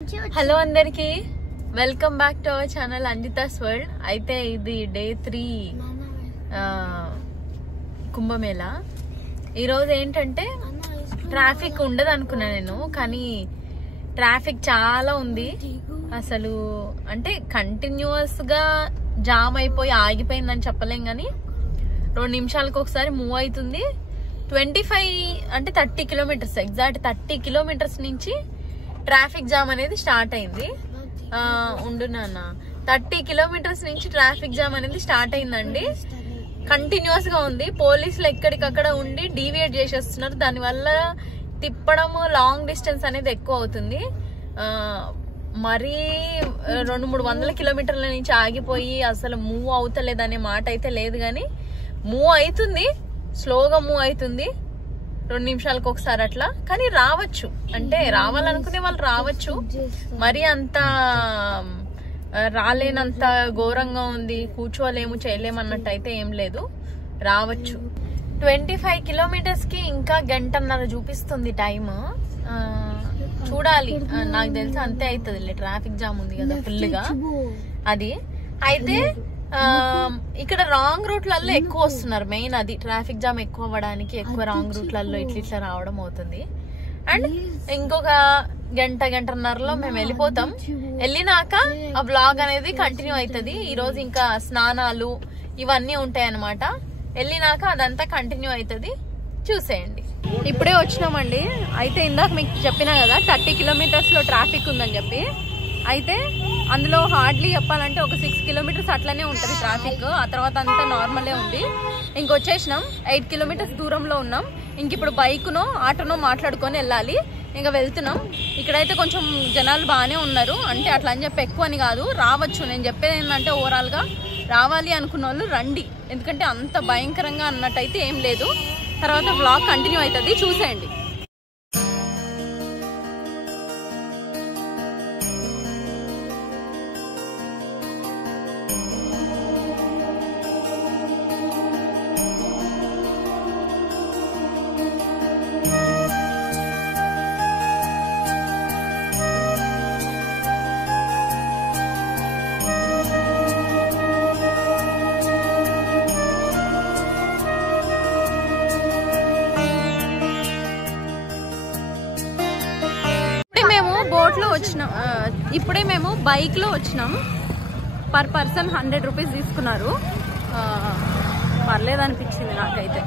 Hello అందరికి welcome back to our channel Anjitha's world. అయితే ఇది డే 3 కుంభమేళా. ఈరోజు ఏంటంటే ట్రాఫిక్ ఉండదు అనుకున్నా నేను, కానీ ట్రాఫిక్ చాలా ఉంది. అసలు అంటే కంటిన్యూస్ గా జామ్ అయిపోయి ఆగిపోయిందని చెప్పలేం, కానీ 2 నిమిషాలకు ఒకసారి మూవ్ అవుతుంది. 30 కిలోమీటర్స్ ఎగ్జాక్ట్ 30 కిలోమీటర్స్ నుంచి ట్రాఫిక్ జామ్ అనేది స్టార్ట్ అయింది. ఉండునా 30 కిలోమీటర్స్ నుంచి ట్రాఫిక్ జామ్ అనేది స్టార్ట్ అయిందండి. కంటిన్యూస్ గా ఉంది. పోలీసులు ఎక్కడికక్కడ ఉండి డీవియేట్ చేసేస్తున్నారు. దానివల్ల తిప్పడం లాంగ్ డిస్టెన్స్ అనేది ఎక్కువ అవుతుంది. మరీ 200-300 కిలోమీటర్ల నుంచి ఆగిపోయి అసలు మూవ్ అవుతలేదనే మాట అయితే లేదు, కానీ మూవ్ అవుతుంది, స్లోగా మూవ్ అవుతుంది 2 నిమిషాలకు ఒకసారి అట్లా. కానీ రావచ్చు, అంటే రావాలనుకునే వాళ్ళు రావచ్చు. మరి అంత రాలేనంత ఘోరంగా ఉంది, కూర్చోలేము చేయలేము అన్నట్టు అయితే ఏం లేదు, రావచ్చు. 25 కిలోమీటర్స్ కి ఇంకా 1.5 గంట చూపిస్తుంది టైమ్. చూడాలి, నాకు తెలిసి అంతే అవుతుంది. ట్రాఫిక్ జామ్ ఉంది కదా ఫుల్ గా. అది అయితే ఇక్కడ రాంగ్ రూట్లలో ఎక్కువ వస్తున్నారు. మెయిన్ అది ట్రాఫిక్ జామ్ ఎక్కువ అవ్వడానికి ఎక్కువ రాంగ్ రూట్లలో ఇట్లా రావడం అవుతుంది. అండ్ ఇంకొక 1-1.5 మేము వెళ్ళిపోతాం. వెళ్ళినాక ఆ బ్లాగ్ అనేది కంటిన్యూ అవుతుంది. ఈ రోజు ఇంకా స్నానాలు ఇవన్నీ ఉంటాయి అన్నమాట. వెళ్ళినాక అదంతా కంటిన్యూ అవుతుంది, చూసేయండి. ఇప్పుడే వచ్చినామండి. అయితే ఇందాక మీకు చెప్పినా కదా 30 కిలోమీటర్స్ లో ట్రాఫిక్ ఉందని చెప్పి. అయితే అందులో హార్డ్లీ చెప్పాలంటే ఒక 6 కిలోమీటర్స్ అట్లనే ఉంటుంది ట్రాఫిక్. ఆ తర్వాత అంతా నార్మలే ఉంది. ఇంకొచ్చేసినాం, 8 కిలోమీటర్స్ దూరంలో ఉన్నాం. ఇంక ఇప్పుడు బైక్నో ఆటోనో మాట్లాడుకొని వెళ్ళాలి. ఇంకా వెళ్తున్నాం. ఇక్కడైతే కొంచెం జనాలు బాగానే ఉన్నారు. అంటే అట్లా అని చెప్పి ఎక్కువ అని కాదు, రావచ్చు. నేను చెప్పేది ఏంటంటే ఓవరాల్ గా రావాలి అనుకున్న వాళ్ళు రండి, ఎందుకంటే అంత భయంకరంగా అన్నట్టయితే ఏం లేదు. తర్వాత వ్లాగ్ కంటిన్యూ అవుతుంది, చూసేయండి. ఇప్పుడే మేము బైక్ లో వచ్చినాం. పర్ పర్సన్ 100 రూపీస్ తీసుకున్నారు. పర్లేదు అనిపించింది నాకైతే.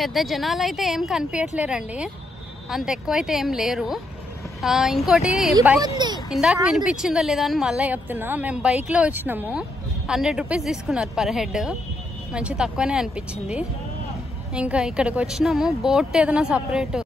పెద్ద జనాలు అయితే ఏం కనిపించట్లేరండి, అంత ఎక్కువ అయితే ఏం లేరు. ఇంకోటి ఇందాక వినిపించిందో లేదో అని మళ్ళీ చెప్తున్నా. మేము బైక్ లో వచ్చినాము. 100 రూపీస్ తీసుకున్నారు పర్ హెడ్. మంచి తక్కువనే అనిపించింది. ఇంకా ఇక్కడికి వచ్చినాము. బోట్ ఏదైనా సపరేట్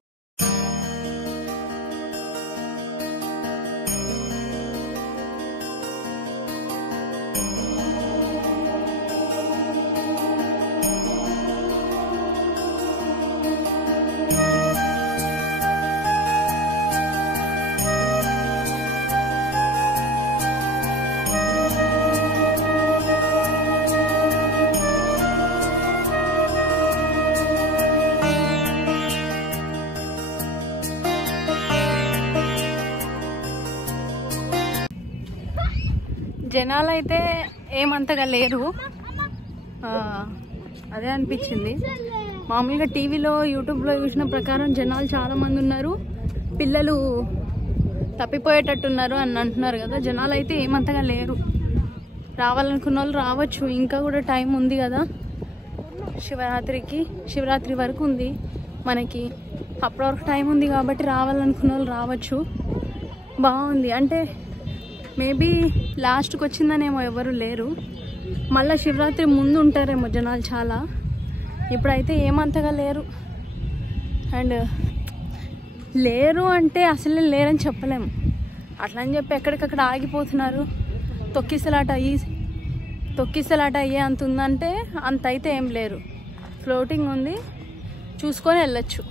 జనాలు అయితే ఏమంతగా లేరు. అదే అనిపించింది. మామూలుగా టీవీలో యూట్యూబ్లో చూసిన ప్రకారం జనాలు చాలా మంది ఉన్నారు. పిల్లలు తప్పిపోయేటట్టున్నారు అని అంటున్నారు కదా. జనాలు అయితే ఏమంతగా లేరు. రావాలనుకున్న వాళ్ళు రావచ్చు. ఇంకా కూడా టైం ఉంది కదా, శివరాత్రి వరకు ఉంది మనకి. అప్పటి వరకు టైం ఉంది కాబట్టి రావాలనుకున్న వాళ్ళు రావచ్చు. బాగుంది. అంటే మేబీ లాస్ట్కి వచ్చిందనేమో ఎవరు లేరు. మళ్ళీ శివరాత్రి ముందు ఉంటారేమో జనాలు చాలా. ఇప్పుడైతే ఏమంతగా లేరు. అండ్ లేరు అంటే అసలే లేరని చెప్పలేము. అట్లా అని చెప్పి ఎక్కడికక్కడ ఆగిపోతున్నారు. తొక్కిసలాట అయ్యే అంత ఉందంటే అంత అయితే ఏం లేరు. ఫ్లోటింగ్ ఉంది, చూసుకొని వెళ్ళొచ్చు.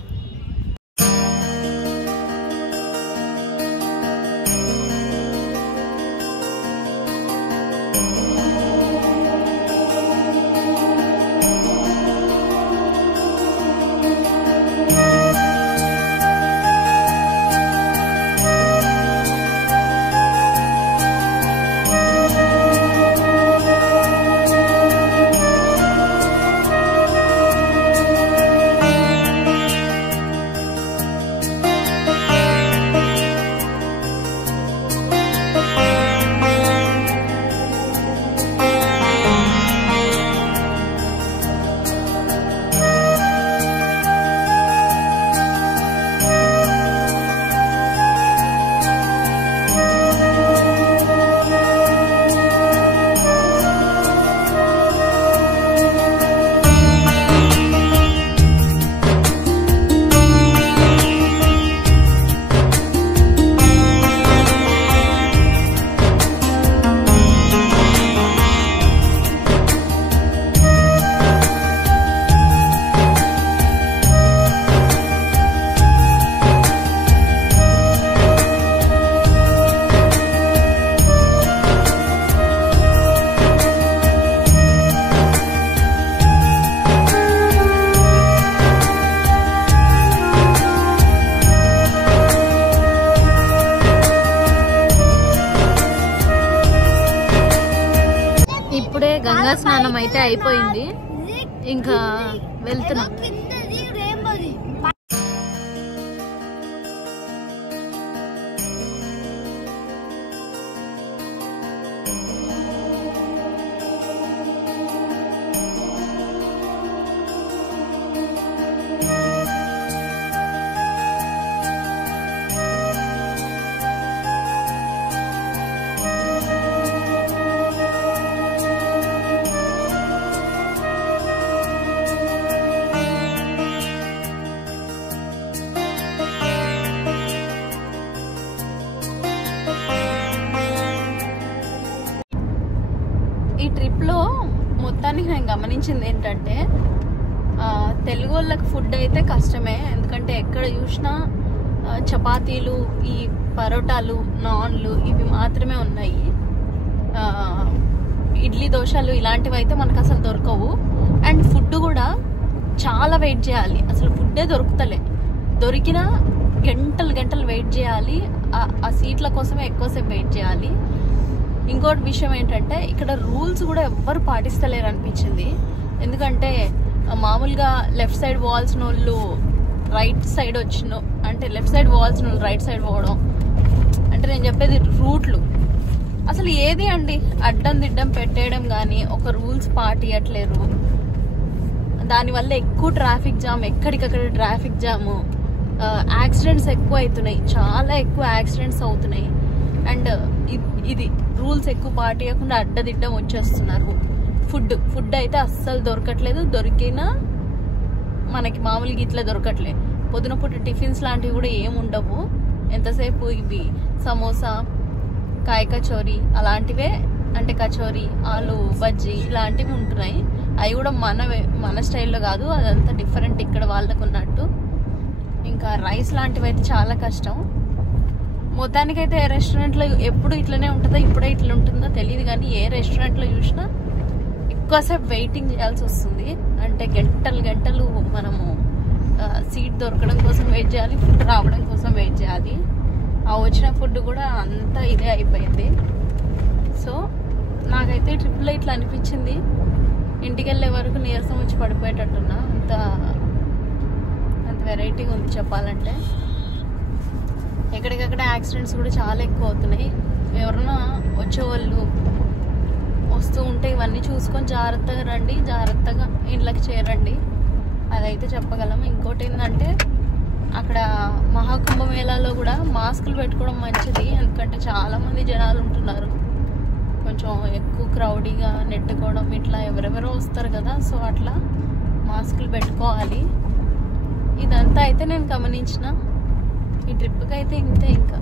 గంగా స్నానం అయితే అయిపోయింది, ఇంకా వెళ్తున్నాం. ఈ ట్రిప్లో మొత్తానికి నేను గమనించింది ఏంటంటే తెలుగు వాళ్ళకి ఫుడ్ అయితే కష్టమే. ఎందుకంటే ఎక్కడ చూసినా చపాతీలు, ఈ పరోటాలు, నాన్లు ఇవి మాత్రమే ఉన్నాయి. ఇడ్లీ, దోశలు ఇలాంటివి అయితే మనకు అసలు దొరకవు. అండ్ ఫుడ్ కూడా చాలా వెయిట్ చేయాలి, అసలు ఫుడ్డే దొరుకుతలే. దొరికినా గంటలు వెయిట్ చేయాలి, ఆ సీట్ల కోసమే ఎక్కువసేపు వెయిట్ చేయాలి. ఇంకోటి విషయం ఏంటంటే ఇక్కడ రూల్స్ కూడా ఎవ్వరు పాటిస్తలేరు అనిపించింది. ఎందుకంటే మామూలుగా లెఫ్ట్ సైడ్ వాల్స్ నోళ్ళు రైట్ సైడ్ అంటే లెఫ్ట్ సైడ్ వాల్స్ నోళ్ళు రైట్ సైడ్ పోవడం, అంటే నేను చెప్పేది రూట్లు అసలు ఏది అండి అడ్డం దిడ్డం పెట్టేయడం కానీ ఒక రూల్స్ పాటియట్లేరు. దానివల్ల ఎక్కువ ట్రాఫిక్ జామ్, ఎక్కడికక్కడ ట్రాఫిక్ జాము, యాక్సిడెంట్స్ ఎక్కువ అవుతున్నాయి, చాలా ఎక్కువ యాక్సిడెంట్స్ అవుతున్నాయి. అండ్ ఇది రూల్స్ ఎక్కువ పాటియకుండా అడ్డదిడ్డం వచ్చేస్తున్నారు. ఫుడ్ అయితే అస్సలు దొరకట్లేదు. దొరికినా మనకి మామూలుగా ఇట్లా దొరకట్లేదు. పొద్దున పూట టిఫిన్స్ లాంటివి కూడా ఏముండవు. ఎంతసేపు ఇవి సమోసా, కాయ కచోరీ అలాంటివే, అంటే కచోరీ, ఆలు బజ్జీ ఇలాంటివి ఉంటున్నాయి. అవి కూడా మన స్టైల్లో కాదు, అదంతా డిఫరెంట్ ఇక్కడ వాళ్ళకు ఉన్నట్టు. ఇంకా రైస్ లాంటివి అయితే చాలా కష్టం. మొత్తానికైతే రెస్టారెంట్లో ఎప్పుడు ఇట్లనే ఉంటుందో, ఇప్పుడే ఇట్లా ఉంటుందో తెలియదు, కానీ ఏ రెస్టారెంట్లో చూసినా ఎక్కువసేపు వెయిటింగ్ చేయాల్సి వస్తుంది. అంటే గంటలు మనము సీట్ దొరకడం కోసం వెయిట్ చేయాలి, ఫుడ్ రావడం కోసం వెయిట్ చేయాలి. ఆ వచ్చిన ఫుడ్ కూడా అంతా ఇదే అయిపోయింది. సో నాకైతే ట్రిప్లో ఇట్లా అనిపించింది. ఇంటికి వెళ్ళే వరకు నీరసం వచ్చి పడిపోయేటట్టున్నా, అంత వెరైటీగా ఉంది చెప్పాలంటే. ఎక్కడికక్కడ యాక్సిడెంట్స్ కూడా చాలా ఎక్కువ అవుతున్నాయి. ఎవరన్నా వచ్చేవాళ్ళు వస్తూ ఉంటే ఇవన్నీ చూసుకొని జాగ్రత్తగా రండి, జాగ్రత్తగా ఇంట్లోకి చేరండి, అదైతే చెప్పగలం. ఇంకోటి ఏంటంటే అక్కడ మహాకుంభమేళాలో కూడా మాస్కులు పెట్టుకోవడం మంచిది. ఎందుకంటే చాలామంది జనాలు ఉంటున్నారు, కొంచెం ఎక్కువ క్రౌడీగా నెట్టుకోవడం, ఇట్లా ఎవరెవరో వస్తారు కదా, సో అట్లా మాస్కులు పెట్టుకోవాలి. ఇదంతా అయితే నేను గమనించిన. ఈ ట్రిప్కి అయితే ఇంతే. ఇంకా